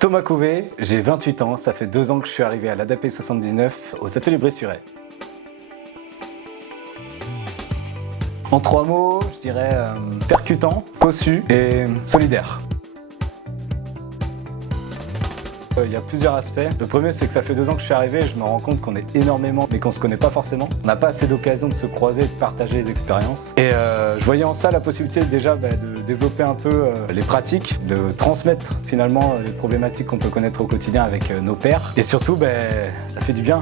Thomas Couvé, j'ai 28 ans, ça fait 2 ans que je suis arrivé à l'ADAP 79 aux ateliers Bressuret. En 3 mots, je dirais percutant, cossu et solidaire. Il y a plusieurs aspects. Le premier, c'est que ça fait 2 ans que je suis arrivé et je me rends compte qu'on est énormément, mais qu'on ne se connaît pas forcément. On n'a pas assez d'occasion de se croiser et de partager les expériences. Et je voyais en ça la possibilité déjà de développer un peu les pratiques, de transmettre finalement les problématiques qu'on peut connaître au quotidien avec nos pairs. Et surtout, ça fait du bien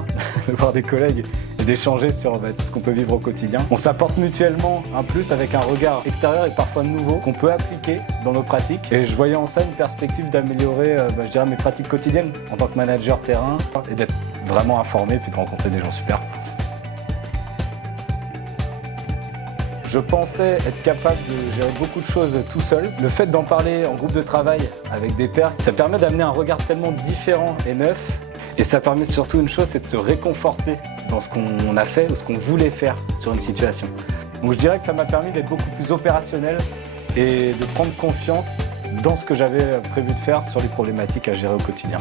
de voir des collègues et d'échanger sur tout ce qu'on peut vivre au quotidien. On s'apporte mutuellement un plus avec un regard extérieur et parfois nouveau qu'on peut appliquer dans nos pratiques. Et je voyais en ça une perspective d'améliorer, je dirais, mes pratiques quotidiennes en tant que manager terrain et d'être vraiment informé puis de rencontrer des gens super. Je pensais être capable de gérer beaucoup de choses tout seul. Le fait d'en parler en groupe de travail avec des pairs, ça permet d'amener un regard tellement différent et neuf. Et ça permet surtout une chose, c'est de se réconforter dans ce qu'on a fait ou ce qu'on voulait faire sur une situation. Donc je dirais que ça m'a permis d'être beaucoup plus opérationnel et de prendre confiance dans ce que j'avais prévu de faire sur les problématiques à gérer au quotidien.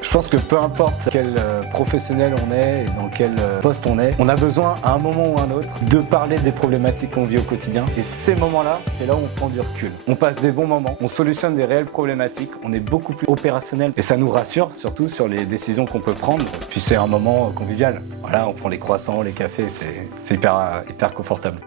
Je pense que peu importe quel professionnel on est et dans quel poste on est, on a besoin à un moment ou à un autre de parler des problématiques qu'on vit au quotidien. Et ces moments-là, c'est là où on prend du recul. On passe des bons moments, on solutionne des réelles problématiques, on est beaucoup plus opérationnel et ça nous rassure surtout sur les décisions qu'on peut prendre. Puis c'est un moment convivial. Voilà, on prend les croissants, les cafés, c'est hyper confortable.